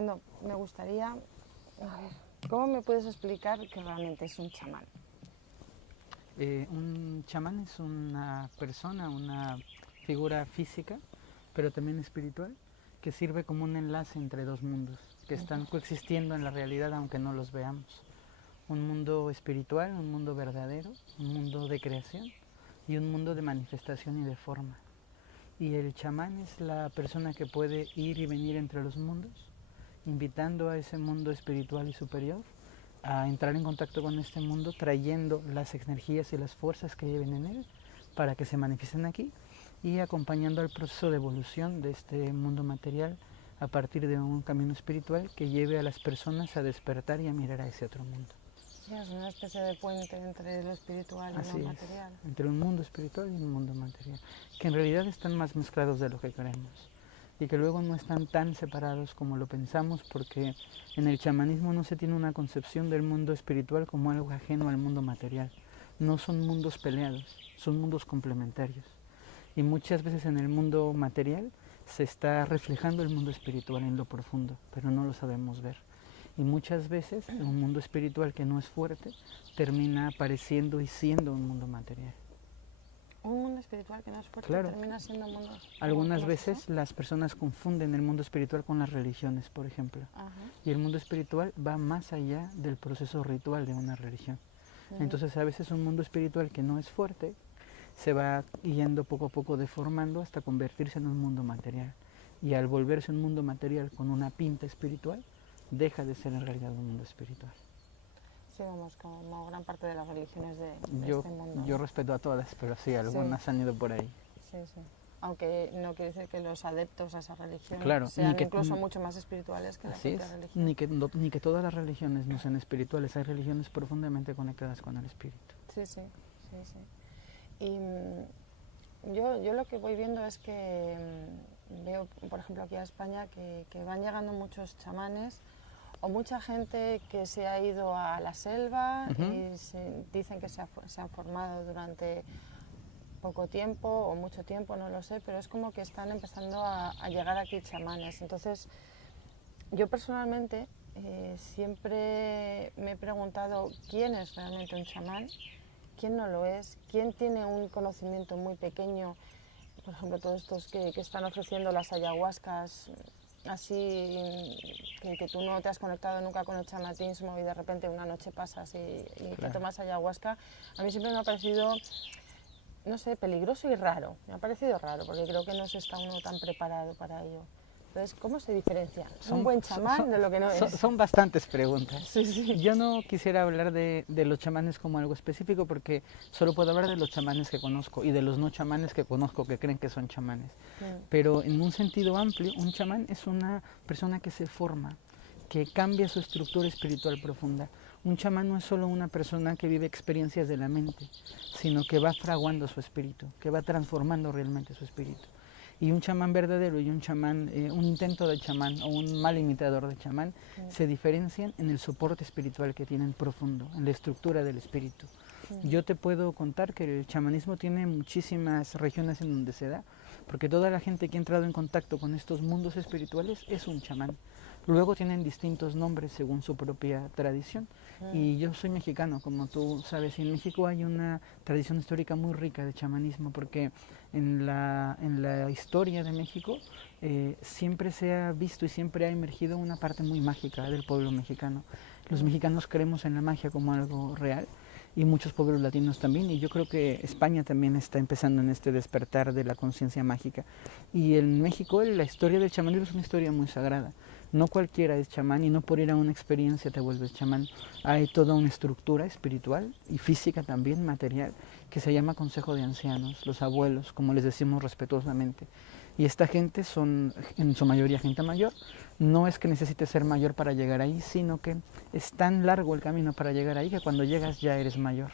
hablando, me gustaría, a ver, ¿cómo me puedes explicar qué realmente es un chamán? Un chamán es una persona, una figura física, pero también espiritual, que sirve como un enlace entre dos mundos que están coexistiendo en la realidad aunque no los veamos. Un mundo espiritual, un mundo verdadero, un mundo de creación y un mundo de manifestación y de forma. Y el chamán es la persona que puede ir y venir entre los mundos, invitando a ese mundo espiritual y superior a entrar en contacto con este mundo, trayendo las energías y las fuerzas que lleven en él para que se manifiesten aquí y acompañando al proceso de evolución de este mundo material a partir de un camino espiritual que lleve a las personas a despertar y a mirar a ese otro mundo. Sí, es una especie de puente entre lo espiritual y Así lo es, material. entre un mundo espiritual y un mundo material, que en realidad están más mezclados de lo que creemos y que luego no están tan separados como lo pensamos, porque en el chamanismo no se tiene una concepción del mundo espiritual como algo ajeno al mundo material. No son mundos peleados, son mundos complementarios. Y muchas veces en el mundo material se está reflejando el mundo espiritual en lo profundo, pero no lo sabemos ver. Y muchas veces un mundo espiritual que no es fuerte termina apareciendo y siendo un mundo material. Un mundo espiritual que no es fuerte, Claro. termina siendo un mundo... Algunas veces las personas confunden el mundo espiritual con las religiones, por ejemplo. Ajá. Y el mundo espiritual va más allá del proceso ritual de una religión. Entonces a veces un mundo espiritual que no es fuerte se va yendo poco a poco deformando hasta convertirse en un mundo material. Y al volverse un mundo material con una pinta espiritual, deja de ser en realidad un mundo espiritual. Sí, vamos, como gran parte de las religiones de Yo, este mundo. yo respeto a todas, pero sí, algunas han ido por ahí. Sí, sí. Aunque no quiere decir que los adeptos a esa religión Claro, sean incluso mucho más espirituales que la propia religión. Ni que todas las religiones no sean espirituales, hay religiones profundamente conectadas con el espíritu. Sí, sí, sí, sí. Y yo lo que voy viendo es que veo, por ejemplo, aquí a España que van llegando muchos chamanes o mucha gente que se ha ido a la selva y dicen que se han formado durante poco tiempo o mucho tiempo, no lo sé, pero es como que están empezando a llegar aquí chamanes. Entonces, yo personalmente siempre me he preguntado quién es realmente un chamán, quién no lo es, quién tiene un conocimiento muy pequeño, por ejemplo, todos estos que están ofreciendo las ayahuascas, así que tú no te has conectado nunca con el chamanismo y de repente una noche pasas y te tomas ayahuasca. A mí siempre me ha parecido, no sé, peligroso y raro. Me ha parecido raro porque creo que no se está uno tan preparado para ello. Entonces, ¿cómo se diferencia un buen chamán de lo que no es? Son bastantes preguntas. Sí, sí. Yo no quisiera hablar de los chamanes como algo específico porque solo puedo hablar de los chamanes que conozco y de los no chamanes que conozco que creen que son chamanes. Pero en un sentido amplio, un chamán es una persona que se forma, que cambia su estructura espiritual profunda. Un chamán no es solo una persona que vive experiencias de la mente, sino que va fraguando su espíritu, que va transformando realmente su espíritu. Y un chamán verdadero y un chamán, un intento de chamán o un mal imitador de chamán se diferencian en el soporte espiritual que tienen profundo, en la estructura del espíritu. Yo te puedo contar que el chamanismo tiene muchísimas regiones en donde se da, porque toda la gente que ha entrado en contacto con estos mundos espirituales es un chamán. Luego tienen distintos nombres según su propia tradición. Y yo soy mexicano, como tú sabes, y en México hay una tradición histórica muy rica de chamanismo, porque en la historia de México siempre se ha visto y siempre ha emergido una parte muy mágica del pueblo mexicano. Los mexicanos creemos en la magia como algo real y muchos pueblos latinos también, y yo creo que España también está empezando en este despertar de la conciencia mágica. Y en México la historia del chamanismo es una historia muy sagrada. No cualquiera es chamán y no por ir a una experiencia te vuelves chamán. Hay toda una estructura espiritual y física también, material, que se llama consejo de ancianos, los abuelos, como les decimos respetuosamente. Y esta gente son en su mayoría gente mayor. No es que necesites ser mayor para llegar ahí, sino que es tan largo el camino para llegar ahí que cuando llegas ya eres mayor.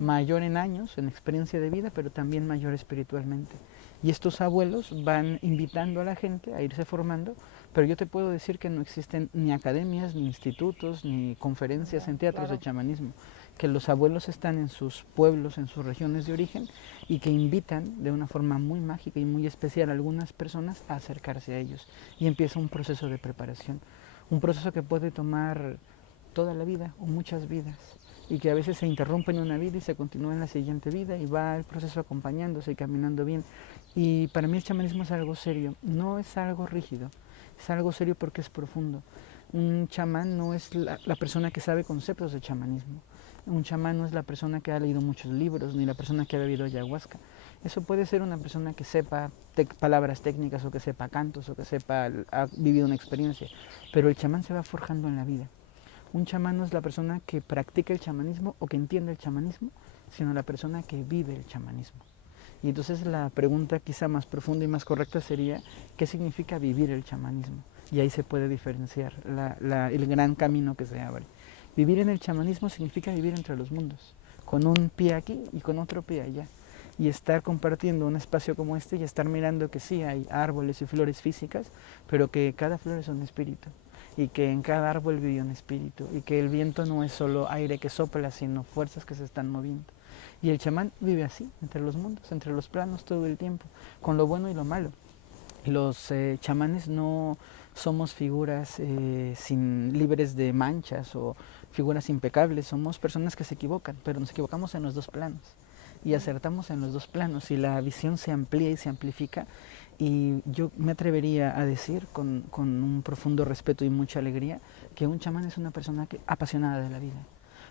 Mayor en años, en experiencia de vida, pero también mayor espiritualmente. Y estos abuelos van invitando a la gente a irse formando, pero yo te puedo decir que no existen ni academias, ni institutos, ni conferencias en teatros de chamanismo, que los abuelos están en sus pueblos, en sus regiones de origen, y que invitan de una forma muy mágica y muy especial a algunas personas a acercarse a ellos. Y empieza un proceso de preparación. un proceso que puede tomar toda la vida o muchas vidas y que a veces se interrumpe en una vida y se continúa en la siguiente vida y va el proceso acompañándose y caminando bien. Y para mí el chamanismo es algo serio, no es algo rígido, es algo serio porque es profundo. Un chamán no es la persona que sabe conceptos de chamanismo. Un chamán no es la persona que ha leído muchos libros, ni la persona que ha bebido ayahuasca. Eso puede ser una persona que sepa palabras técnicas o que sepa cantos o que ha vivido una experiencia. Pero el chamán se va forjando en la vida. Un chamán no es la persona que practica el chamanismo o que entiende el chamanismo, sino la persona que vive el chamanismo. Y entonces la pregunta quizá más profunda y más correcta sería, ¿qué significa vivir el chamanismo? Y ahí se puede diferenciar el gran camino que se abre. Vivir en el chamanismo significa vivir entre los mundos, con un pie aquí y con otro pie allá. Y estar compartiendo un espacio como este y estar mirando que sí hay árboles y flores físicas, pero que cada flor es un espíritu. Y que en cada árbol vive un espíritu. Y que el viento no es solo aire que sopla, sino fuerzas que se están moviendo. Y el chamán vive así, entre los mundos, entre los planos todo el tiempo, con lo bueno y lo malo. Los chamanes no somos figuras libres de manchas o figuras impecables, somos personas que se equivocan, pero nos equivocamos en los dos planos y acertamos en los dos planos y la visión se amplía y se amplifica. Y yo me atrevería a decir con un profundo respeto y mucha alegría que un chamán es una persona apasionada de la vida.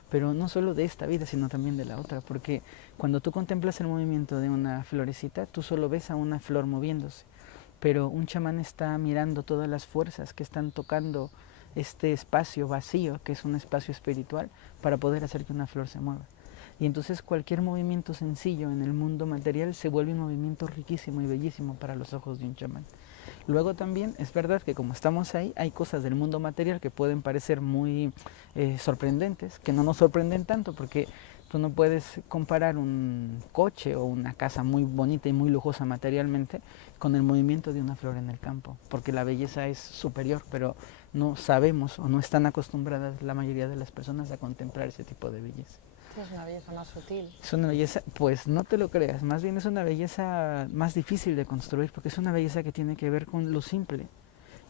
Pero no solo de esta vida, sino también de la otra, porque cuando tú contemplas el movimiento de una florecita, tú solo ves a una flor moviéndose, pero un chamán está mirando todas las fuerzas que están tocando este espacio vacío, que es un espacio espiritual, para poder hacer que una flor se mueva. Y entonces cualquier movimiento sencillo en el mundo material se vuelve un movimiento riquísimo y bellísimo para los ojos de un chamán. Luego también es verdad que como estamos ahí, hay cosas del mundo material que pueden parecer muy sorprendentes, que no nos sorprenden tanto porque tú no puedes comparar un coche o una casa muy bonita y muy lujosa materialmente con el movimiento de una flor en el campo, porque la belleza es superior, pero no sabemos o no están acostumbradas la mayoría de las personas a contemplar ese tipo de belleza. Es una belleza más sutil. Es una belleza, pues no te lo creas, más bien es una belleza más difícil de construir porque es una belleza que tiene que ver con lo simple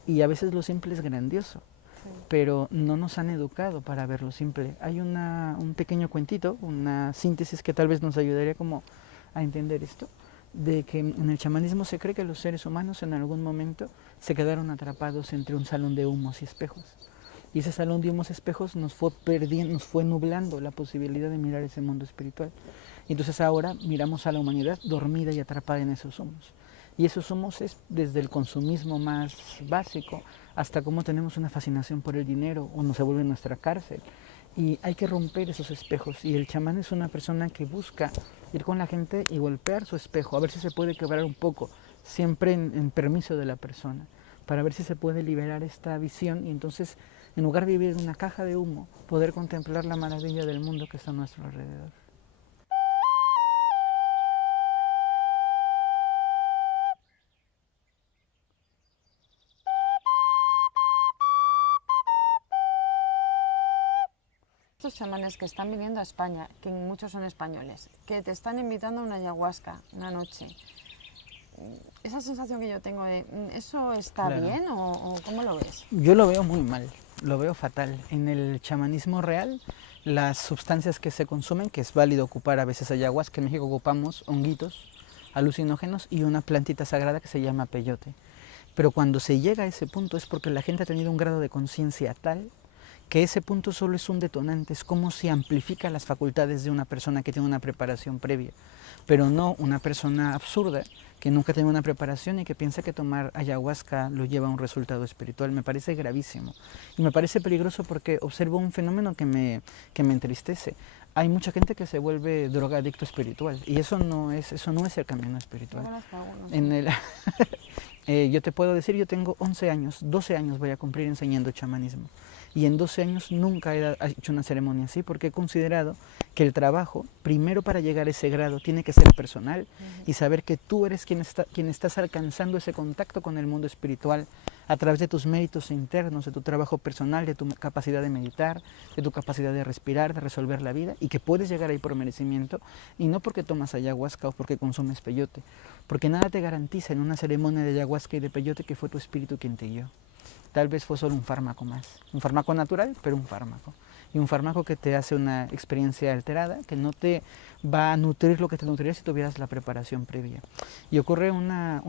y a veces lo simple es grandioso, sí, pero no nos han educado para ver lo simple. Hay un pequeño cuentito, una síntesis que tal vez nos ayudaría como a entender esto, de que en el chamanismo se cree que los seres humanos en algún momento se quedaron atrapados entre un salón de humos y espejos. Y ese salón de humos espejos nos fue nublando la posibilidad de mirar ese mundo espiritual. Y entonces ahora miramos a la humanidad dormida y atrapada en esos humos. Y esos humos es desde el consumismo más básico hasta cómo tenemos una fascinación por el dinero o nos se vuelve nuestra cárcel. Y hay que romper esos espejos. Y el chamán es una persona que busca ir con la gente y golpear su espejo, a ver si se puede quebrar un poco, siempre en permiso de la persona, para ver si se puede liberar esta visión y entonces, en lugar de vivir en una caja de humo, poder contemplar la maravilla del mundo que está a nuestro alrededor. Estos chamanes que están viniendo a España, que muchos son españoles, que te están invitando a una ayahuasca una noche, esa sensación que yo tengo de, ¿eso está bien o cómo lo ves? Yo lo veo muy mal, lo veo fatal. En el chamanismo real, las sustancias que se consumen, que es válido ocupar a veces ayahuasca, en México ocupamos honguitos alucinógenos y una plantita sagrada que se llama peyote. Pero cuando se llega a ese punto es porque la gente ha tenido un grado de conciencia tal que ese punto solo es un detonante, es como si amplifica las facultades de una persona que tiene una preparación previa, pero no una persona absurda que nunca tiene una preparación y que piensa que tomar ayahuasca lo lleva a un resultado espiritual. Me parece gravísimo y me parece peligroso porque observo un fenómeno que me entristece. Hay mucha gente que se vuelve drogadicto espiritual y eso no es el camino espiritual. Yo te puedo decir, yo tengo 11 años, 12 años voy a cumplir enseñando chamanismo. Y en 12 años nunca he hecho una ceremonia así porque he considerado que el trabajo, primero para llegar a ese grado, tiene que ser personal y saber que tú eres quien estás alcanzando ese contacto con el mundo espiritual a través de tus méritos internos, de tu trabajo personal, de tu capacidad de meditar, de tu capacidad de respirar, de resolver la vida y que puedes llegar ahí por merecimiento y no porque tomas ayahuasca o porque consumes peyote, porque nada te garantiza en una ceremonia de ayahuasca y de peyote que fue tu espíritu quien te guió. tal vez fue solo un fármaco más, un fármaco natural, pero un fármaco. Y un fármaco que te hace una experiencia alterada, que no te va a nutrir lo que te nutriría si tuvieras la preparación previa. Y ocurre una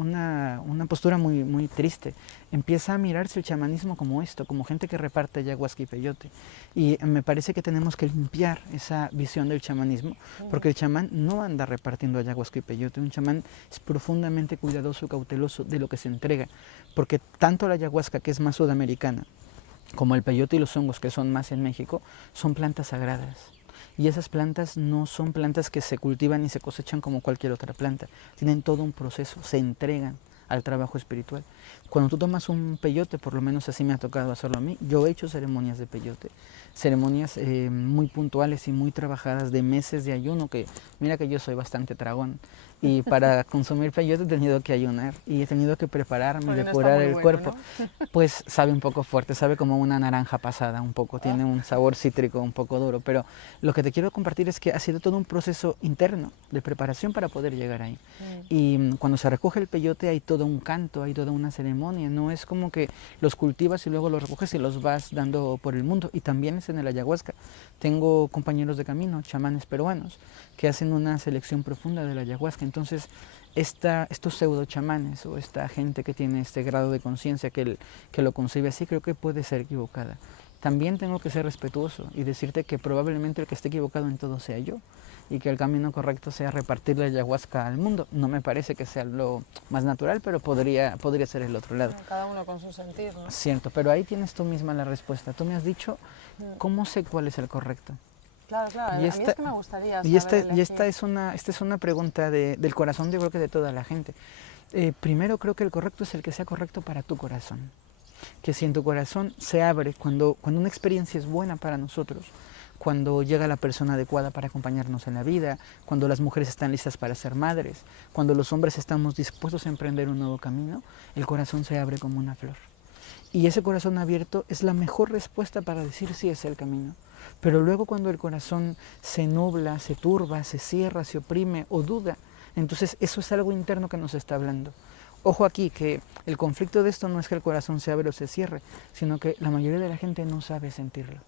postura muy triste. Empieza a mirarse el chamanismo como esto, como gente que reparte ayahuasca y peyote. Y me parece que tenemos que limpiar esa visión del chamanismo, porque el chamán no anda repartiendo ayahuasca y peyote. Un chamán es profundamente cuidadoso y cauteloso de lo que se entrega, porque tanto la ayahuasca, que es más sudamericana, como el peyote y los hongos, que son más en México, son plantas sagradas. Y esas plantas no son plantas que se cultivan y se cosechan como cualquier otra planta. Tienen todo un proceso, se entregan al trabajo espiritual. Cuando tú tomas un peyote, por lo menos así me ha tocado hacerlo a mí, yo he hecho ceremonias de peyote, ceremonias muy puntuales y muy trabajadas de meses de ayuno, que mira que yo soy bastante tragón, y para consumir peyote he tenido que ayunar y he tenido que prepararme, depurar el cuerpo. ¿No? Pues sabe un poco fuerte, sabe como una naranja pasada un poco, tiene un sabor cítrico un poco duro, pero lo que te quiero compartir es que ha sido todo un proceso interno de preparación para poder llegar ahí. Y cuando se recoge el peyote hay todo un canto, hay toda una ceremonia, no es como que los cultivas y luego los recoges y los vas dando por el mundo. Y también es en el ayahuasca. Tengo compañeros de camino, chamanes peruanos, que hacen una selección profunda de la ayahuasca. Entonces, estos pseudo chamanes o esta gente que tiene este grado de conciencia que lo concibe así, creo que puede ser equivocada. También tengo que ser respetuoso y decirte que probablemente el que esté equivocado en todo sea yo, y que el camino correcto sea repartir la ayahuasca al mundo. No me parece que sea lo más natural, pero podría ser el otro lado. Cada uno con su sentir, ¿no? Cierto, pero ahí tienes tú misma la respuesta. Tú me has dicho, ¿cómo sé cuál es el correcto? Claro, claro, a mí es que me gustaría saber y esta es una pregunta del corazón, yo creo que de toda la gente. Primero creo que el correcto es el que sea correcto para tu corazón. Que si en tu corazón se abre, cuando una experiencia es buena para nosotros, cuando llega la persona adecuada para acompañarnos en la vida, cuando las mujeres están listas para ser madres, cuando los hombres estamos dispuestos a emprender un nuevo camino, el corazón se abre como una flor. Y ese corazón abierto es la mejor respuesta para decir sí es el camino. Pero luego cuando el corazón se nubla, se turba, se cierra, se oprime o duda, entonces eso es algo interno que nos está hablando. Ojo aquí, que el conflicto de esto no es que el corazón se abre o se cierre, sino que la mayoría de la gente no sabe sentirlo.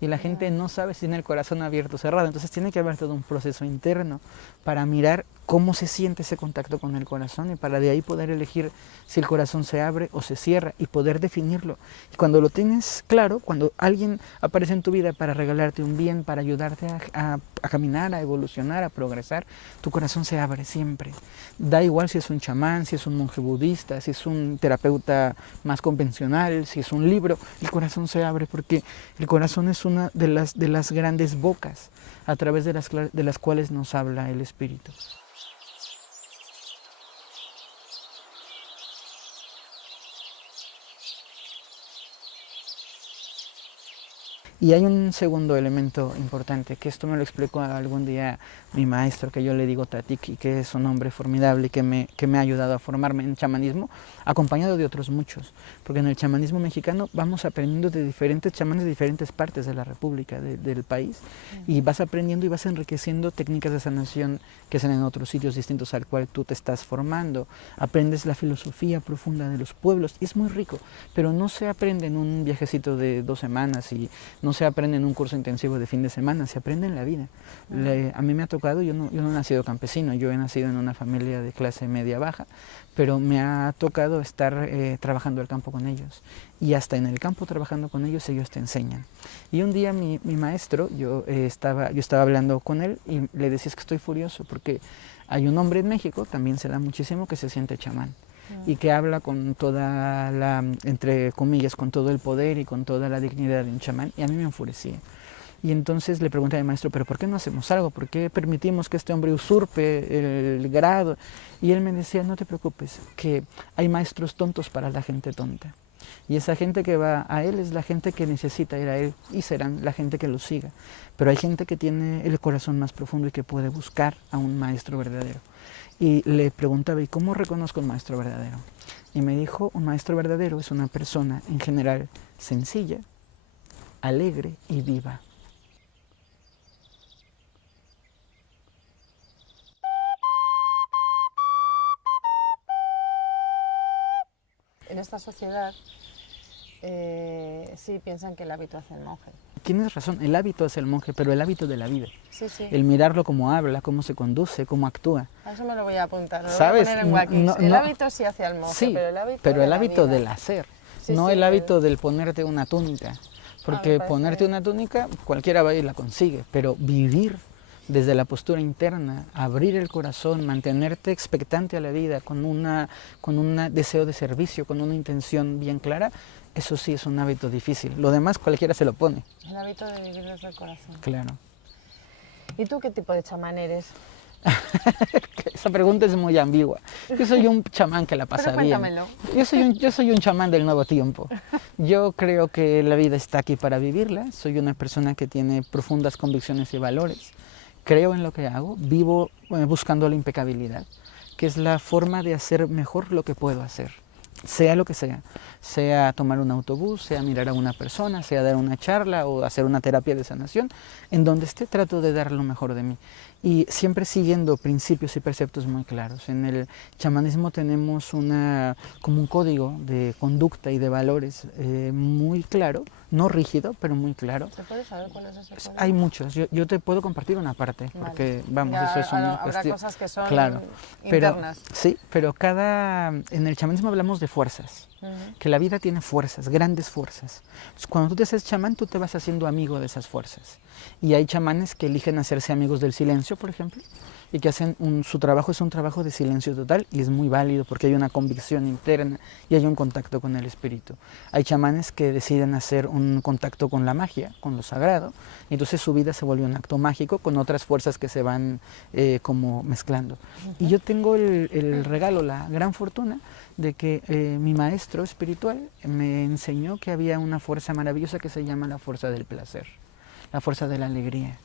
Y la gente no sabe si tiene el corazón abierto o cerrado. Entonces tiene que haber todo un proceso interno para mirar cómo se siente ese contacto con el corazón y para de ahí poder elegir si el corazón se abre o se cierra y poder definirlo. Y cuando lo tienes claro, cuando alguien aparece en tu vida para regalarte un bien, para ayudarte a caminar, a evolucionar, a progresar, tu corazón se abre siempre. Da igual si es un chamán, si es un monje budista, si es un terapeuta más convencional, si es un libro, el corazón se abre porque el corazón es una de las grandes bocas a través de las cuales nos habla el Espíritu. Y hay un segundo elemento importante, que esto me lo explicó algún día mi maestro, que yo le digo Tatik, y que es un hombre formidable que me ha ayudado a formarme en chamanismo, acompañado de otros muchos. Porque en el chamanismo mexicano vamos aprendiendo de diferentes chamanes de diferentes partes de la república, del país, y vas aprendiendo y vas enriqueciendo técnicas de sanación que se dan en otros sitios distintos al cual tú te estás formando. Aprendes la filosofía profunda de los pueblos, y es muy rico, pero no se aprende en un viajecito de 2 semanas y no se aprende en un curso intensivo de fin de semana, se aprende en la vida. A mí me ha tocado, yo no he nacido campesino, yo he nacido en una familia de clase media baja, pero me ha tocado estar trabajando el campo con ellos. Y hasta en el campo trabajando con ellos te enseñan. Y un día mi maestro, yo estaba hablando con él y le decía, es que estoy furioso porque hay un hombre en México, también se da muchísimo, que se siente chamán. Y que habla con toda entre comillas, con todo el poder y con toda la dignidad de un chamán, y a mí me enfurecía. Y entonces le pregunté al maestro, ¿pero por qué no hacemos algo? ¿Por qué permitimos que este hombre usurpe el grado? Y él me decía, no te preocupes, que hay maestros tontos para la gente tonta. Y esa gente que va a él es la gente que necesita ir a él y serán la gente que lo siga. Pero hay gente que tiene el corazón más profundo y que puede buscar a un maestro verdadero. Y le preguntaba, ¿y cómo reconozco un maestro verdadero? Y me dijo, un maestro verdadero es una persona en general sencilla, alegre y viva. En esta sociedad sí piensan que el hábito hace el monje. Tienes razón, el hábito es el monje, pero el hábito de la vida. Sí, sí. El mirarlo cómo habla, cómo se conduce, cómo actúa. A eso me lo voy a apuntar, lo ¿Sabes? voy a poner en Watkins. No, el no. hábito sí hace al monje, Sí, pero el hábito, de el la hábito vida. del hacer, Sí, no sí, el hábito del ponerte una túnica. Porque me parece ponerte bien. una túnica, cualquiera va y la consigue, pero vivir desde la postura interna, abrir el corazón, mantenerte expectante a la vida, con un deseo de servicio, con una intención bien clara, eso sí es un hábito difícil. Lo demás cualquiera se lo pone. El hábito de vivir desde el corazón. Claro. ¿Y tú qué tipo de chamán eres? Esa pregunta es muy ambigua. Yo soy un chamán que la pasa Pero bien. cuéntamelo. Yo soy un chamán del nuevo tiempo. Yo creo que la vida está aquí para vivirla. Soy una persona que tiene profundas convicciones y valores. Creo en lo que hago. Vivo buscando la impecabilidad, que es la forma de hacer mejor lo que puedo hacer. Sea lo que sea tomar un autobús, sea mirar a una persona, sea dar una charla o hacer una terapia de sanación, en donde esté trato de dar lo mejor de mí. Y siempre siguiendo principios y preceptos muy claros. En el chamanismo tenemos como un código de conducta y de valores muy claro, no rígido, pero muy claro. ¿Se puede saber cuál es ese código? Hay muchos, yo te puedo compartir una parte, porque vamos, Ya eso es una habrá cuestión. cosas que son Claro, internas. sí, pero en el chamanismo hablamos de fuerzas, que la vida tiene fuerzas, grandes fuerzas. Entonces, cuando tú te haces chamán, tú te vas haciendo amigo de esas fuerzas. Y hay chamanes que eligen hacerse amigos del silencio, por ejemplo, y que hacen su trabajo es un trabajo de silencio total y es muy válido porque hay una convicción interna y hay un contacto con el espíritu. Hay chamanes que deciden hacer un contacto con la magia, con lo sagrado, y entonces su vida se vuelve un acto mágico con otras fuerzas que se van como mezclando. Y yo tengo el regalo, la gran fortuna de que mi maestro espiritual me enseñó que había una fuerza maravillosa que se llama la fuerza del placer, la fuerza de la alegría,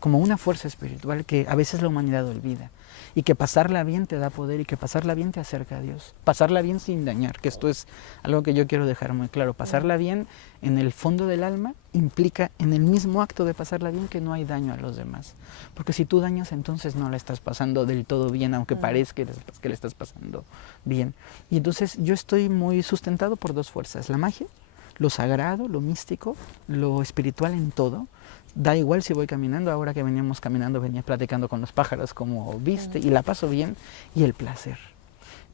como una fuerza espiritual que a veces la humanidad olvida, y que pasarla bien te da poder y que pasarla bien te acerca a Dios. Pasarla bien sin dañar, que esto es algo que yo quiero dejar muy claro. Pasarla bien en el fondo del alma implica en el mismo acto de pasarla bien que no hay daño a los demás. Porque si tú dañas, entonces no la estás pasando del todo bien, aunque parezca que le estás pasando bien. Y entonces yo estoy muy sustentado por dos fuerzas, la magia, lo sagrado, lo místico, lo espiritual en todo. Da igual si voy caminando, ahora que veníamos caminando venía platicando con los pájaros como viste y la paso bien, y el placer,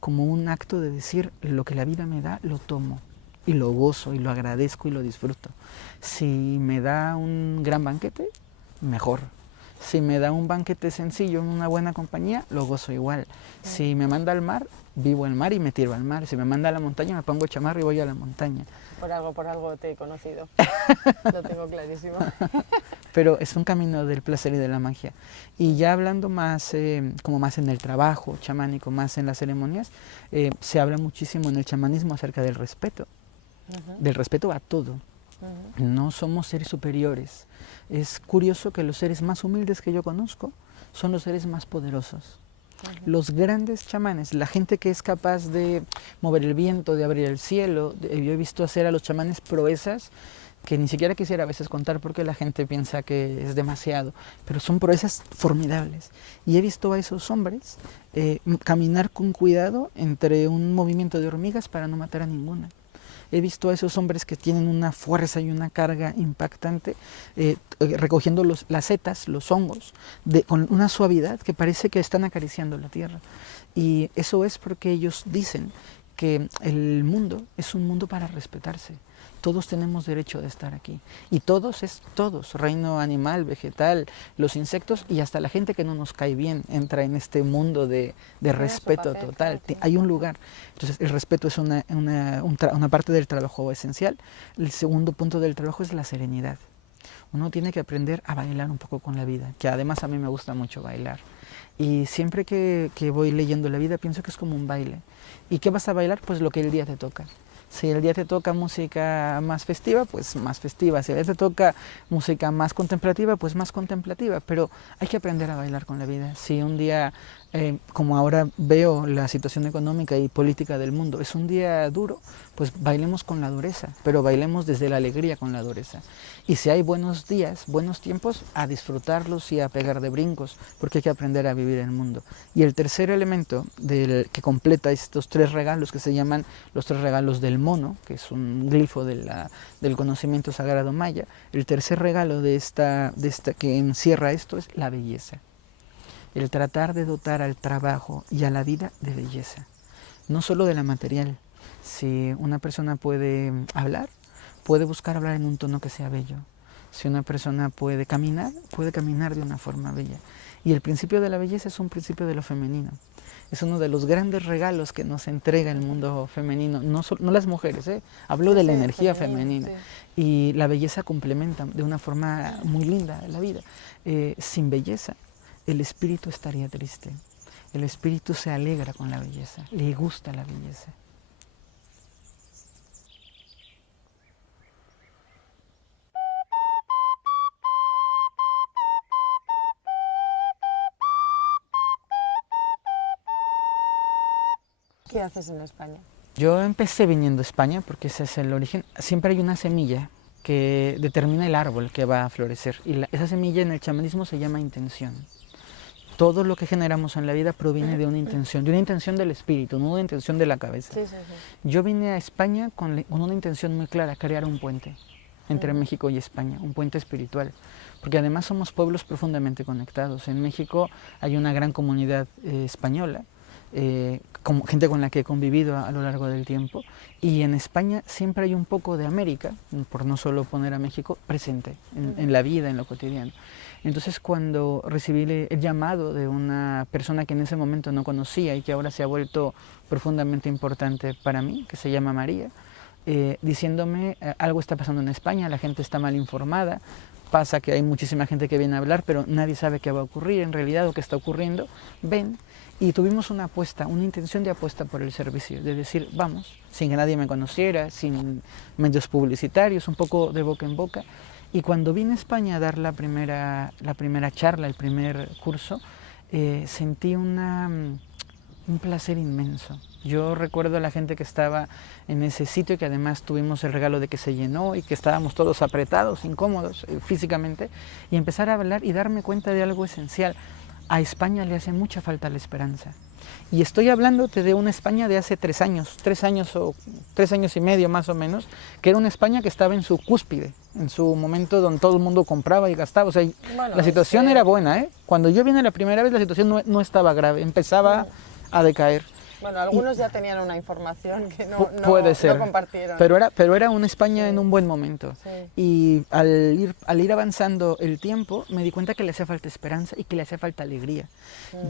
como un acto de decir lo que la vida me da lo tomo y lo gozo y lo agradezco y lo disfruto. Si me da un gran banquete, mejor. Si me da un banquete sencillo en una buena compañía, lo gozo igual. Si me manda al mar, vivo el mar y me tiro al mar. Si me manda a la montaña, me pongo chamarra y voy a la montaña. Por algo te he conocido. Lo tengo clarísimo. Pero es un camino del placer y de la magia. Y ya hablando más, como más en el trabajo chamánico, más en las ceremonias, se habla muchísimo en el chamanismo acerca del respeto a todo. No somos seres superiores. Es curioso que los seres más humildes que yo conozco son los seres más poderosos. Los grandes chamanes, la gente que es capaz de mover el viento, de abrir el cielo, yo he visto hacer a los chamanes proezas que ni siquiera quisiera a veces contar porque la gente piensa que es demasiado, pero son proezas formidables. Y he visto a esos hombres caminar con cuidado entre un movimiento de hormigas para no matar a ninguna. He visto a esos hombres que tienen una fuerza y una carga impactante, recogiendo las setas, los hongos, con una suavidad que parece que están acariciando la tierra. Y eso es porque ellos dicen que el mundo es un mundo para respetarse. Todos tenemos derecho de estar aquí. Y todos es todos, reino animal, vegetal, los insectos y hasta la gente que no nos cae bien entra en este mundo de respeto total. Hay un lugar. Entonces el respeto es una parte del trabajo esencial. El segundo punto del trabajo es la serenidad. Uno tiene que aprender a bailar un poco con la vida, que además a mí me gusta mucho bailar. Y siempre que voy leyendo la vida pienso que es como un baile. ¿Y qué vas a bailar? Pues lo que el día te toca. Si el día te toca música más festiva, pues más festiva. Si el día te toca música más contemplativa, pues más contemplativa. Pero hay que aprender a bailar con la vida. Si un día como ahora veo la situación económica y política del mundo, es un día duro, pues bailemos con la dureza, pero bailemos desde la alegría con la dureza. Y si hay buenos días, buenos tiempos, a disfrutarlos y a pegar de brincos, porque hay que aprender a vivir el mundo. Y el tercer elemento que completa estos 3 regalos, que se llaman los 3 regalos del mono, que es un glifo del conocimiento sagrado maya, el tercer regalo de esta que encierra esto es la belleza. El tratar de dotar al trabajo y a la vida de belleza, no solo de la material. Si una persona puede hablar, puede buscar hablar en un tono que sea bello. Si una persona puede caminar de una forma bella. Y el principio de la belleza es un principio de lo femenino. Es uno de los grandes regalos que nos entrega el mundo femenino, no las mujeres, hablo de la energía femenina. Sí. Y la belleza complementa de una forma muy linda la vida. Sin belleza, el espíritu estaría triste. El espíritu se alegra con la belleza, le gusta la belleza. ¿Qué haces en España? Yo empecé viniendo a España porque ese es el origen. Siempre hay una semilla que determina el árbol que va a florecer. Y esa semilla en el chamanismo se llama intención. Todo lo que generamos en la vida proviene de una intención del espíritu, no de una intención de la cabeza. Sí, sí, sí. Yo vine a España con una intención muy clara, crear un puente entre México y España, un puente espiritual, porque además somos pueblos profundamente conectados. En México hay una gran comunidad española, como gente con la que he convivido a lo largo del tiempo, y en España siempre hay un poco de América, por no solo poner a México, presente en la vida, en lo cotidiano. Entonces cuando recibí el llamado de una persona que en ese momento no conocía y que ahora se ha vuelto profundamente importante para mí, que se llama María, diciéndome algo está pasando en España, la gente está mal informada, pasa que hay muchísima gente que viene a hablar, pero nadie sabe qué va a ocurrir en realidad o qué está ocurriendo, ven. Y tuvimos una apuesta, una intención de apuesta por el servicio, de decir, vamos, sin que nadie me conociera, sin medios publicitarios, un poco de boca en boca. Y cuando vine a España a dar la primera charla, el primer curso, sentí un placer inmenso. Yo recuerdo a la gente que estaba en ese sitio, que además tuvimos el regalo de que se llenó y que estábamos todos apretados, incómodos físicamente, y empezar a hablar y darme cuenta de algo esencial. A España le hace mucha falta la esperanza. Y estoy hablándote de una España de hace 3 años o 3 años y medio más o menos, que era una España que estaba en su cúspide, en su momento donde todo el mundo compraba y gastaba. O sea, bueno, la situación era buena, ¿eh? Cuando yo vine la primera vez la situación no estaba grave, empezaba a decaer. Bueno, algunos ya tenían una información que no compartieron. Pero era una España en un buen momento. Sí. Y al ir avanzando el tiempo, me di cuenta que le hacía falta esperanza y que le hacía falta alegría.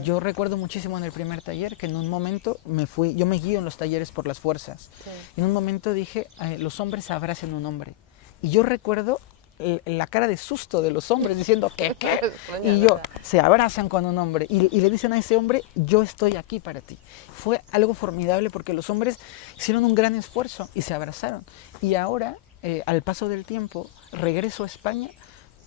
Yo recuerdo muchísimo en el primer taller que en un momento yo me guío en los talleres por las fuerzas. Sí. En un momento dije, los hombres abracen un hombre. Y yo recuerdo la cara de susto de los hombres diciendo ¿qué? Y se abrazan con un hombre y le dicen a ese hombre, yo estoy aquí para ti. Fue algo formidable porque los hombres hicieron un gran esfuerzo y se abrazaron. Y ahora, al paso del tiempo, regreso a España,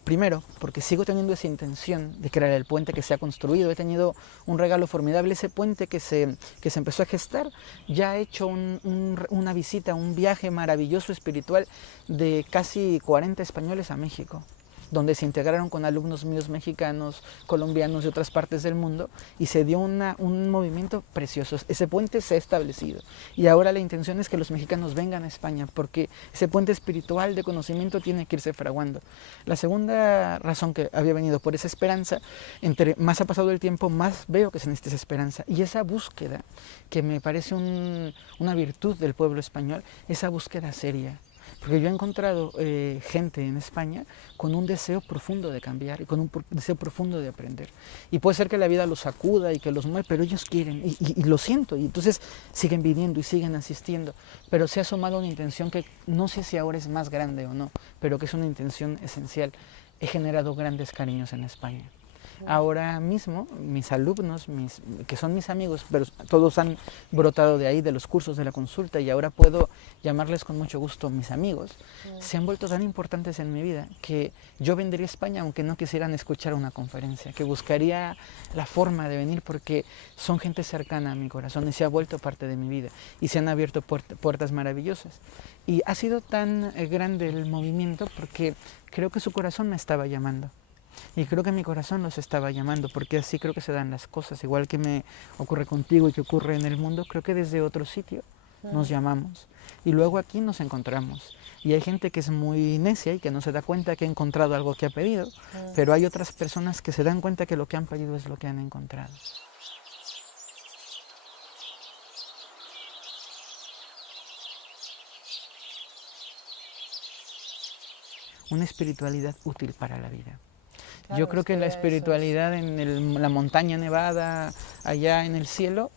primero porque sigo teniendo esa intención de crear el puente que se ha construido. He tenido un regalo formidable, ese puente que se empezó a gestar. Ya ha hecho una visita, un viaje maravilloso espiritual de casi 40 españoles a México, donde se integraron con alumnos míos mexicanos, colombianos de otras partes del mundo, y se dio un movimiento precioso. Ese puente se ha establecido y ahora la intención es que los mexicanos vengan a España, porque ese puente espiritual de conocimiento tiene que irse fraguando. La segunda razón que había venido por esa esperanza, entre más ha pasado el tiempo, más veo que se necesita esa esperanza, y esa búsqueda, que me parece una virtud del pueblo español, esa búsqueda seria. Porque yo he encontrado gente en España con un deseo profundo de cambiar y con un deseo profundo de aprender. Y puede ser que la vida los sacuda y que los mueva, pero ellos quieren y lo siento. Y entonces siguen viniendo y siguen asistiendo. Pero se ha asomado una intención que no sé si ahora es más grande o no, pero que es una intención esencial. He generado grandes cariños en España. Ahora mismo, mis alumnos, que son mis amigos, pero todos han brotado de ahí, de los cursos, de la consulta, y ahora puedo llamarles con mucho gusto mis amigos, se han vuelto tan importantes en mi vida que yo vendría a España aunque no quisieran escuchar una conferencia, que buscaría la forma de venir porque son gente cercana a mi corazón y se ha vuelto parte de mi vida y se han abierto puertas maravillosas. Y ha sido tan grande el movimiento porque creo que su corazón me estaba llamando. Y creo que mi corazón los estaba llamando, porque así creo que se dan las cosas, igual que me ocurre contigo y que ocurre en el mundo, creo que desde otro sitio nos llamamos. Y luego aquí nos encontramos. Y hay gente que es muy necia y que no se da cuenta que ha encontrado algo que ha pedido, pero hay otras personas que se dan cuenta que lo que han pedido es lo que han encontrado. Una espiritualidad útil para la vida. Claro, yo creo que la espiritualidad en la montaña nevada, allá en el cielo,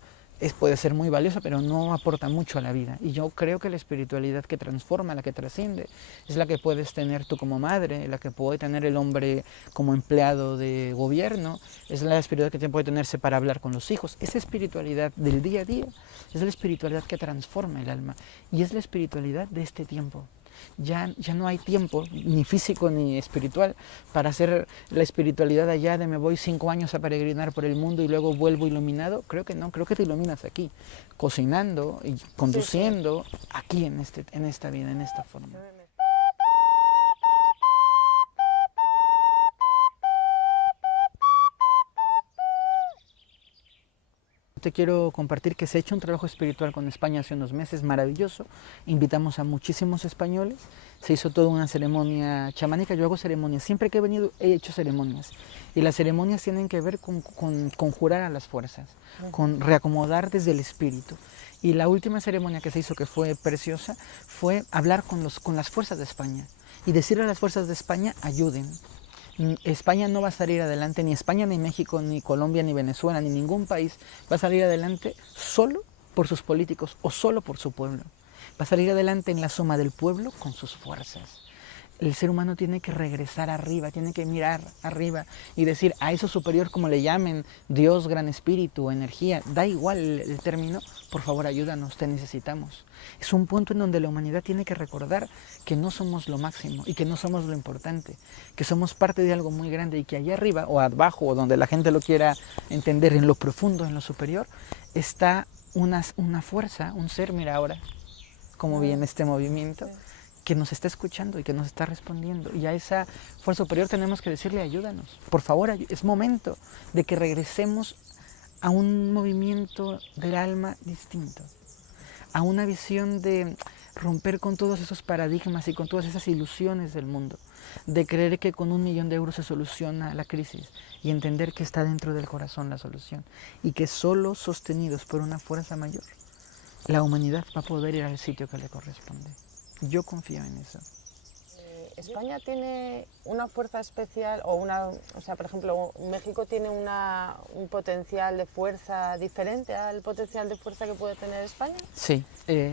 puede ser muy valiosa, pero no aporta mucho a la vida. Y yo creo que la espiritualidad que transforma, la que trasciende, es la que puedes tener tú como madre, la que puede tener el hombre como empleado de gobierno, es la espiritualidad que puede tenerse para hablar con los hijos. Esa espiritualidad del día a día es la espiritualidad que transforma el alma y es la espiritualidad de este tiempo. Ya no hay tiempo, ni físico ni espiritual, para hacer la espiritualidad allá de me voy 5 años a peregrinar por el mundo y luego vuelvo iluminado. Creo que no, creo que te iluminas aquí, cocinando y conduciendo, sí, sí, aquí en esta vida, en esta forma. Te quiero compartir que se ha hecho un trabajo espiritual con España hace unos meses maravilloso. Invitamos a muchísimos españoles, se hizo toda una ceremonia chamánica. Yo hago ceremonias, siempre que he venido he hecho ceremonias. Y las ceremonias tienen que ver con conjurar a las fuerzas, con reacomodar desde el espíritu. Y la última ceremonia que se hizo, que fue preciosa, fue hablar con las fuerzas de España y decirle a las fuerzas de España, ayuden. España no va a salir adelante, ni España, ni México, ni Colombia, ni Venezuela, ni ningún país va a salir adelante solo por sus políticos o solo por su pueblo. Va a salir adelante en la suma del pueblo con sus fuerzas. El ser humano tiene que regresar arriba, tiene que mirar arriba y decir a eso superior, como le llamen, Dios, gran espíritu, energía, da igual el término, por favor ayúdanos, te necesitamos. Es un punto en donde la humanidad tiene que recordar que no somos lo máximo y que no somos lo importante, que somos parte de algo muy grande y que allá arriba o abajo o donde la gente lo quiera entender, en lo profundo, en lo superior, está una fuerza, un ser, mira ahora cómo viene este movimiento, que nos está escuchando y que nos está respondiendo. Y a esa fuerza superior tenemos que decirle, ayúdanos, por favor, es momento de que regresemos a un movimiento del alma distinto, a una visión de romper con todos esos paradigmas y con todas esas ilusiones del mundo, de creer que con 1 millón de euros se soluciona la crisis y entender que está dentro del corazón la solución y que solo sostenidos por una fuerza mayor, la humanidad va a poder ir al sitio que le corresponde. Yo confío en eso. ¿España tiene una fuerza especial o sea, por ejemplo, México tiene un potencial de fuerza diferente al potencial de fuerza que puede tener España? Sí,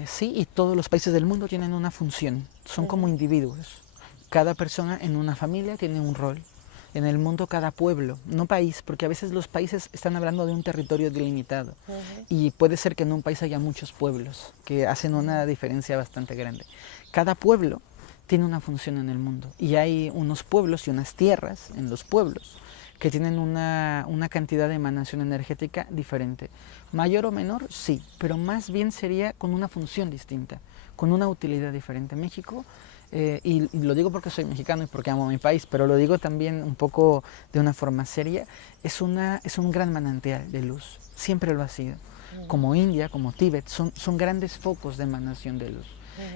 sí, y todos los países del mundo tienen una función, son como individuos. Cada persona en una familia tiene un rol. En el mundo cada pueblo, no país, porque a veces los países están hablando de un territorio delimitado y puede ser que en un país haya muchos pueblos que hacen una diferencia bastante grande. Cada pueblo tiene una función en el mundo y hay unos pueblos y unas tierras en los pueblos que tienen una cantidad de emanación energética diferente. Mayor o menor, sí, pero más bien sería con una función distinta, con una utilidad diferente. México, y lo digo porque soy mexicano y porque amo mi país, pero lo digo también un poco de una forma seria, es un gran manantial de luz, siempre lo ha sido. Como India, como Tíbet, son grandes focos de emanación de luz.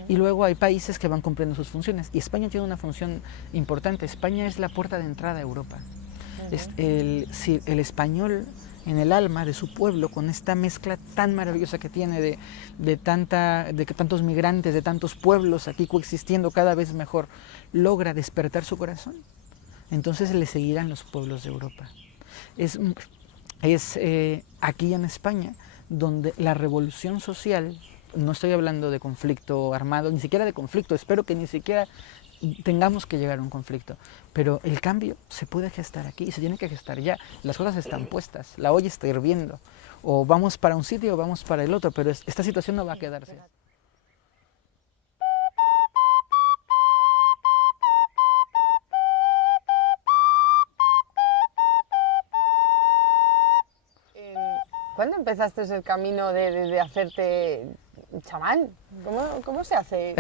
Y luego hay países que van cumpliendo sus funciones, y España tiene una función importante. España es la puerta de entrada a Europa. El español en el alma de su pueblo, con esta mezcla tan maravillosa que tiene de tantos migrantes, de tantos pueblos aquí coexistiendo cada vez mejor, logra despertar su corazón, entonces le seguirán los pueblos de Europa. Es aquí en España donde la revolución social, no estoy hablando de conflicto armado, ni siquiera de conflicto, espero que ni siquiera tengamos que llegar a un conflicto. Pero el cambio se puede gestar aquí y se tiene que gestar ya. Las cosas están puestas, la olla está hirviendo. O vamos para un sitio o vamos para el otro, pero esta situación no va a quedarse. ¿Cuándo empezaste el camino de hacerte chamán? ¿Cómo se hace?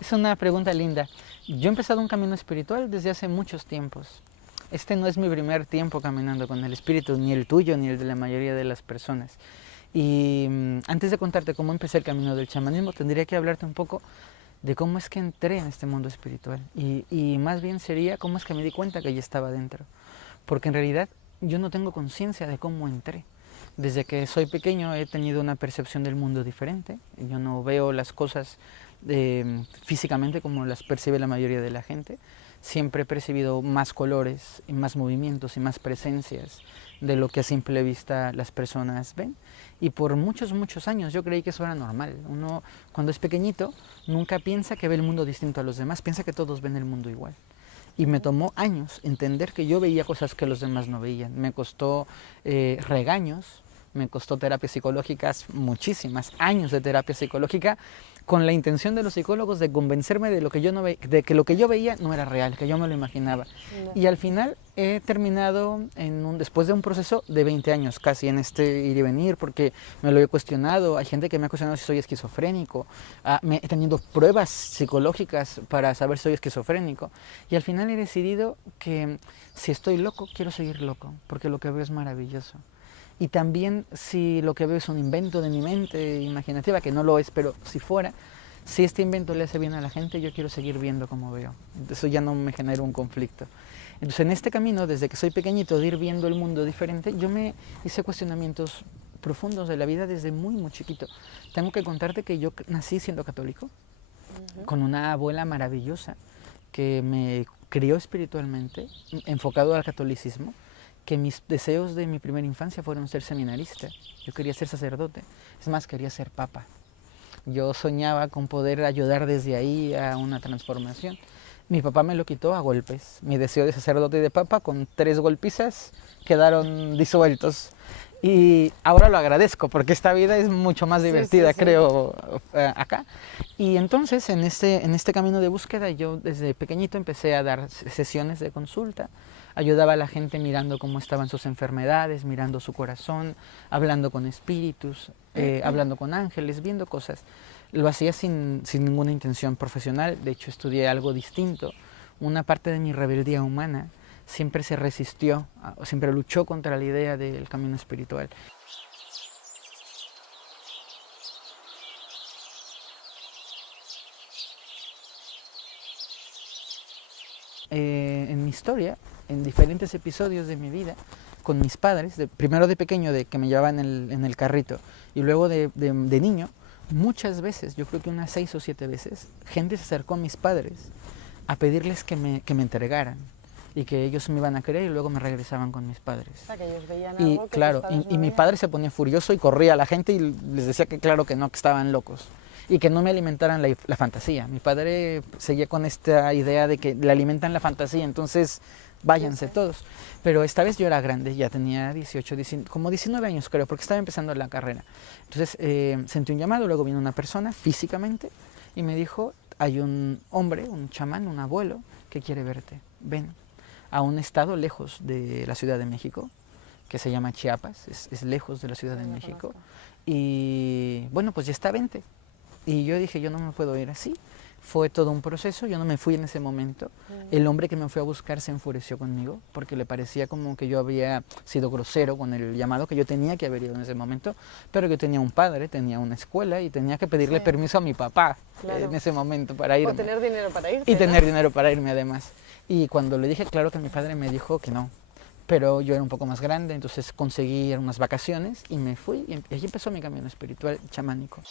Es una pregunta linda. Yo he empezado un camino espiritual desde hace muchos tiempos. Este no es mi primer tiempo caminando con el espíritu, ni el tuyo, ni el de la mayoría de las personas. Y antes de contarte cómo empecé el camino del chamanismo, tendría que hablarte un poco de cómo es que entré en este mundo espiritual. Y más bien sería cómo es que me di cuenta que ya estaba dentro. Porque en realidad yo no tengo conciencia de cómo entré. Desde que soy pequeño he tenido una percepción del mundo diferente. Yo no veo las cosas físicamente como las percibe la mayoría de la gente. Siempre he percibido más colores, y más movimientos y más presencias de lo que a simple vista las personas ven. Y por muchos años yo creí que eso era normal. Uno cuando es pequeñito nunca piensa que ve el mundo distinto a los demás, piensa que todos ven el mundo igual. Y me tomó años entender que yo veía cosas que los demás no veían. Me costó regaños, me costó terapias psicológicas, muchísimas, años de terapia psicológica, con la intención de los psicólogos de convencerme de, de que lo que yo veía no era real, que yo me lo imaginaba. No. Y al final he terminado después de un proceso de 20 años casi en este ir y venir, porque me lo he cuestionado. Hay gente que me ha cuestionado si soy esquizofrénico, he tenido pruebas psicológicas para saber si soy esquizofrénico. Y al final he decidido que si estoy loco, quiero seguir loco, porque lo que veo es maravilloso. Y también si lo que veo es un invento de mi mente imaginativa, que no lo es, pero si fuera, si este invento le hace bien a la gente, yo quiero seguir viendo como veo. Eso ya no me genera un conflicto. Entonces en este camino, desde que soy pequeñito, de ir viendo el mundo diferente, yo me hice cuestionamientos profundos de la vida desde muy chiquito. Tengo que contarte que yo nací siendo católico, con una abuela maravillosa que me crió espiritualmente, enfocado al catolicismo, que mis deseos de mi primera infancia fueron ser seminarista. Yo quería ser sacerdote, es más, quería ser papa. Yo soñaba con poder ayudar desde ahí a una transformación. Mi papá me lo quitó a golpes. Mi deseo de sacerdote y de papa, con 3 golpizas, quedaron disueltos. Y ahora lo agradezco, porque esta vida es mucho más divertida, creo, acá. Y entonces, en este camino de búsqueda, yo desde pequeñito empecé a dar sesiones de consulta. Ayudaba a la gente mirando cómo estaban sus enfermedades, mirando su corazón, hablando con espíritus, hablando con ángeles, viendo cosas. Lo hacía sin ninguna intención profesional. De hecho, estudié algo distinto. Una parte de mi rebeldía humana siempre se resistió, siempre luchó contra la idea del camino espiritual. En mi historia, en diferentes episodios de mi vida, con mis padres, primero de pequeño, de que me llevaban en el carrito, y luego de niño, muchas veces, yo creo que unas 6 o 7 veces, gente se acercó a mis padres a pedirles que me entregaran, y que ellos me iban a querer y luego me regresaban con mis padres. O sea, que ellos veían y algo que claro, y mi padre se ponía furioso y corría a la gente y les decía que claro que no, que estaban locos. Y que no me alimentaran la fantasía. Mi padre seguía con esta idea de que le alimentan la fantasía, entonces váyanse todos. Pero esta vez yo era grande, ya tenía 18, como 19 años creo, porque estaba empezando la carrera. Entonces sentí un llamado, luego vino una persona físicamente y me dijo, hay un hombre, un chamán, un abuelo, que quiere verte, ven. A un estado lejos de la Ciudad de México, que se llama Chiapas, es lejos de la Ciudad de México. Y bueno, pues ya está, vente. Y yo dije, yo no me puedo ir así. Fue todo un proceso, yo no me fui en ese momento. El hombre que me fue a buscar se enfureció conmigo porque le parecía como que yo había sido grosero con el llamado, que yo tenía que haber ido en ese momento, pero yo tenía un padre, tenía una escuela y tenía que pedirle permiso a mi papá en ese momento para irme. O tener dinero para irte, y tener dinero para irme además. Y cuando le dije, claro que mi padre me dijo que no, pero yo era un poco más grande, entonces conseguí unas vacaciones y me fui y allí empezó mi camino espiritual chamánico.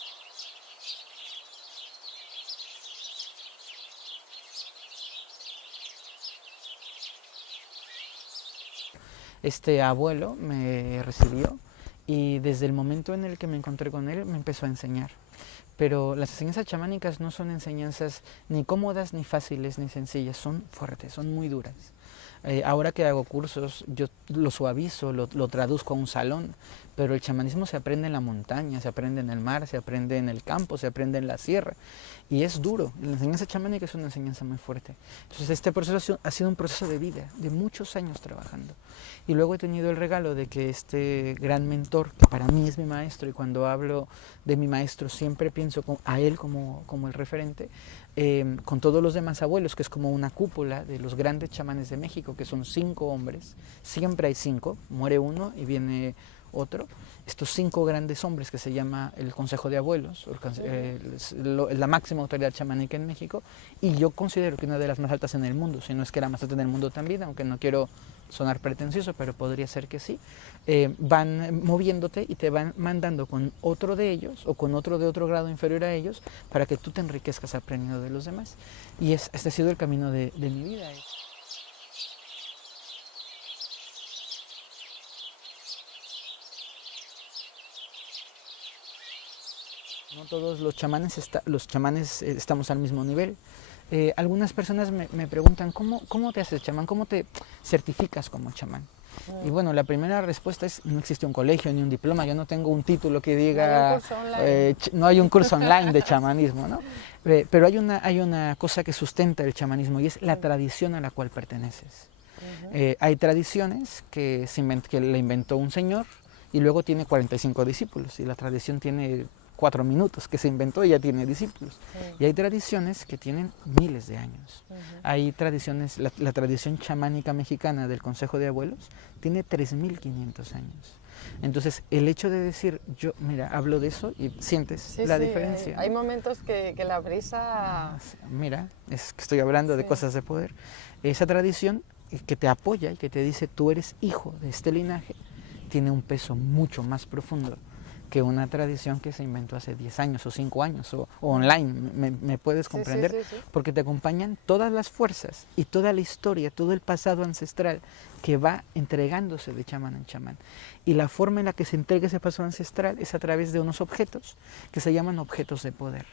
Este abuelo me recibió y desde el momento en el que me encontré con él me empezó a enseñar. Pero las enseñanzas chamánicas no son enseñanzas ni cómodas, ni fáciles, ni sencillas, son fuertes, son muy duras. Ahora que hago cursos, yo lo suavizo, lo traduzco a un salón, pero el chamanismo se aprende en la montaña, se aprende en el mar, se aprende en el campo, se aprende en la sierra, y es duro. La enseñanza chamánica es una enseñanza muy fuerte. Entonces este proceso ha sido un proceso de vida, de muchos años trabajando. Y luego he tenido el regalo de que este gran mentor, que para mí es mi maestro, y cuando hablo de mi maestro siempre pienso a él como el referente, con todos los demás abuelos, que es como una cúpula de los grandes chamanes de México, que son 5 hombres, siempre hay 5, muere uno y viene otro. Estos 5 grandes hombres que se llama el Consejo de Abuelos, la máxima autoridad chamánica en México, y yo considero que una de las más altas en el mundo, si no es que la más alta en el mundo también, aunque no quiero sonar pretencioso, pero podría ser que sí, van moviéndote y te van mandando con otro de ellos o con otro de otro grado inferior a ellos para que tú te enriquezcas aprendiendo de los demás. Y este ha sido el camino de mi vida. No todos los chamanes estamos al mismo nivel. Algunas personas me preguntan, ¿cómo te haces chamán? ¿Cómo te certificas como chamán? Y bueno, la primera respuesta es, no existe un colegio ni un diploma, yo no tengo un título que diga, no hay un curso online de chamanismo, ¿no? Pero hay una cosa que sustenta el chamanismo y es la tradición a la cual perteneces. Hay tradiciones que le inventó un señor y luego tiene 45 discípulos, y la tradición tiene 4 minutos que se inventó y ya tiene discípulos. Y hay tradiciones que tienen miles de años. Hay tradiciones, la tradición chamánica mexicana del Consejo de Abuelos tiene 3.500 años. Entonces, el hecho de decir, yo, mira, hablo de eso y sientes la diferencia. Hay momentos que la brisa... Mira, es que estoy hablando de cosas de poder. Esa tradición que te apoya y que te dice, tú eres hijo de este linaje, tiene un peso mucho más profundo que una tradición que se inventó hace 10 años o 5 años o online, ¿me puedes comprender? Sí. Porque te acompañan todas las fuerzas y toda la historia, todo el pasado ancestral que va entregándose de chamán en chamán. Y la forma en la que se entrega ese pasado ancestral es a través de unos objetos que se llaman objetos de poder,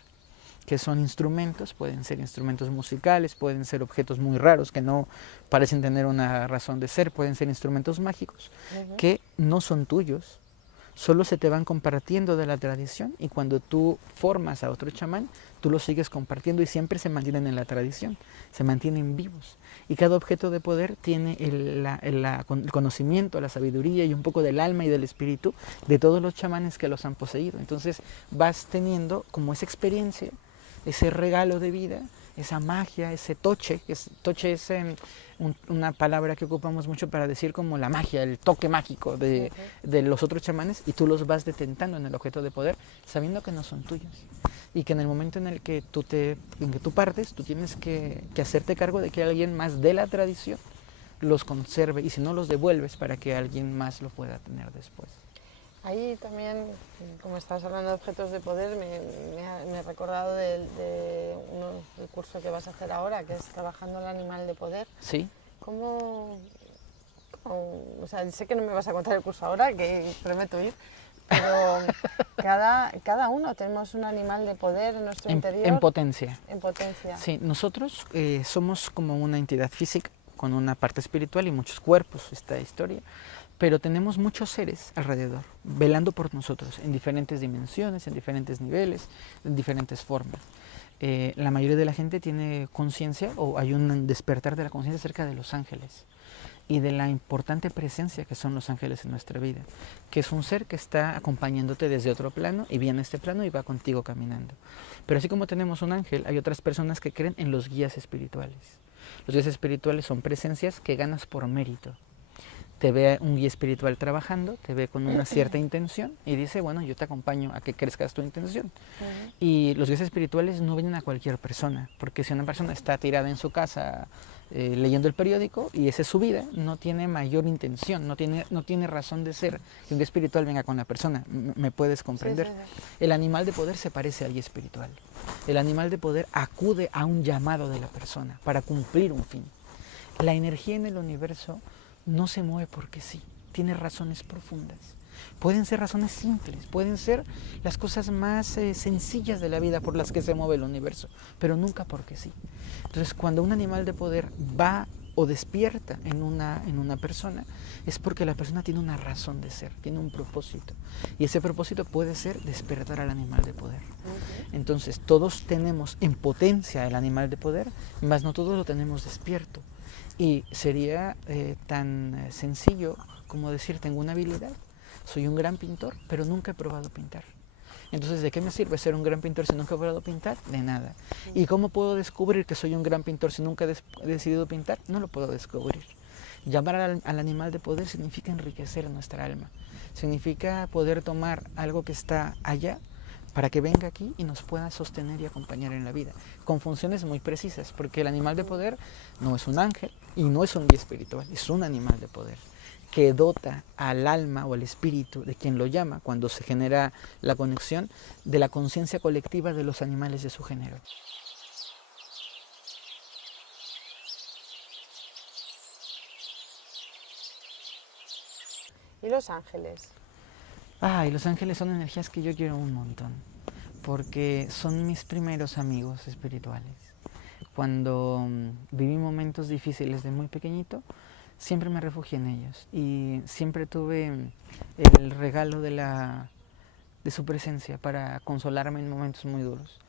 que son instrumentos, pueden ser instrumentos musicales, pueden ser objetos muy raros que no parecen tener una razón de ser, pueden ser instrumentos mágicos que no son tuyos, solo se te van compartiendo de la tradición, y cuando tú formas a otro chamán, tú los sigues compartiendo y siempre se mantienen en la tradición, se mantienen vivos. Y cada objeto de poder tiene el conocimiento, la sabiduría y un poco del alma y del espíritu de todos los chamanes que los han poseído. Entonces vas teniendo como esa experiencia, ese regalo de vida, esa magia, ese toche. Toche es una palabra que ocupamos mucho para decir como la magia, el toque mágico de los otros chamanes, y tú los vas detentando en el objeto de poder, sabiendo que no son tuyos. Y que en el momento en el que tú partes, tú tienes que hacerte cargo de que alguien más de la tradición los conserve, y si no, los devuelves para que alguien más lo pueda tener después. Ahí también, como estás hablando de objetos de poder, me he recordado del curso que vas a hacer ahora, que es Trabajando el Animal de Poder. Sí. O sea, sé que no me vas a contar el curso ahora, que prometo ir, pero cada uno tenemos un animal de poder en nuestro interior. En potencia. En potencia. Sí, nosotros somos como una entidad física con una parte espiritual y muchos cuerpos, esta historia. Pero tenemos muchos seres alrededor, velando por nosotros, en diferentes dimensiones, en diferentes niveles, en diferentes formas. La mayoría de la gente tiene conciencia, o hay un despertar de la conciencia acerca de los ángeles y de la importante presencia que son los ángeles en nuestra vida, que es un ser que está acompañándote desde otro plano y viene a este plano y va contigo caminando. Pero así como tenemos un ángel, hay otras personas que creen en los guías espirituales. Los guías espirituales son presencias que ganas por mérito. Te ve un guía espiritual trabajando, te ve con una cierta intención y dice, bueno, yo te acompaño a que crezcas tu intención. Y los guías espirituales no vienen a cualquier persona, porque si una persona está tirada en su casa leyendo el periódico y esa es su vida, no tiene mayor intención, no tiene razón de ser que un guía espiritual venga con la persona. ¿Me puedes comprender? Sí. El animal de poder se parece al guía espiritual. El animal de poder acude a un llamado de la persona para cumplir un fin. La energía en el universo no se mueve porque sí, tiene razones profundas. Pueden ser razones simples, pueden ser las cosas más sencillas de la vida por las que se mueve el universo, pero nunca porque sí. Entonces, cuando un animal de poder va o despierta en una persona, es porque la persona tiene una razón de ser, tiene un propósito. Y ese propósito puede ser despertar al animal de poder. Entonces, todos tenemos en potencia el animal de poder, mas no todos lo tenemos despierto. Y sería tan sencillo como decir, tengo una habilidad, soy un gran pintor, pero nunca he probado pintar. Entonces, ¿de qué me sirve ser un gran pintor si nunca he probado pintar? De nada. ¿Y cómo puedo descubrir que soy un gran pintor si nunca he decidido pintar? No lo puedo descubrir. Llamar al animal de poder significa enriquecer nuestra alma. Significa poder tomar algo que está allá para que venga aquí y nos pueda sostener y acompañar en la vida, con funciones muy precisas, porque el animal de poder no es un ángel y no es un guía espiritual, es un animal de poder que dota al alma o al espíritu de quien lo llama, cuando se genera la conexión, de la conciencia colectiva de los animales de su género. ¿Y los ángeles? Y los ángeles son energías que yo quiero un montón, porque son mis primeros amigos espirituales. Cuando viví momentos difíciles de muy pequeñito, siempre me refugié en ellos y siempre tuve el regalo de su presencia para consolarme en momentos muy duros.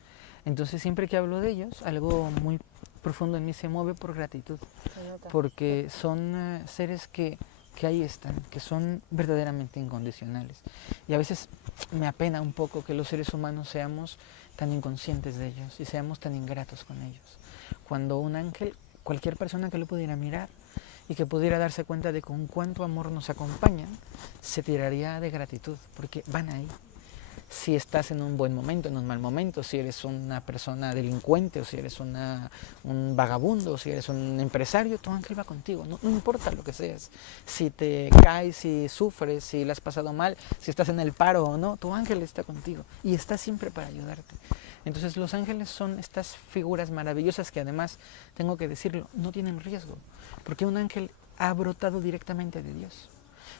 Entonces, siempre que hablo de ellos, algo muy profundo en mí se mueve por gratitud, porque son seres que ahí están, que son verdaderamente incondicionales. Y a veces me apena un poco que los seres humanos seamos tan inconscientes de ellos y seamos tan ingratos con ellos. Cuando un ángel, cualquier persona que lo pudiera mirar y que pudiera darse cuenta de con cuánto amor nos acompañan, se tiraría de gratitud, porque van ahí. Si estás en un buen momento, en un mal momento, si eres una persona delincuente o si eres un vagabundo, o si eres un empresario, tu ángel va contigo, no importa lo que seas. Si te caes, si sufres, si la has pasado mal, si estás en el paro o no, tu ángel está contigo y está siempre para ayudarte. Entonces los ángeles son estas figuras maravillosas que además, tengo que decirlo, no tienen riesgo, porque un ángel ha brotado directamente de Dios.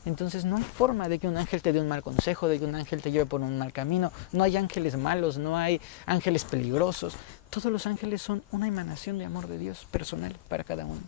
Entonces no hay forma de que un ángel te dé un mal consejo, de que un ángel te lleve por un mal camino. No hay ángeles malos, no hay ángeles peligrosos. Todos los ángeles son una emanación de amor de Dios personal para cada uno.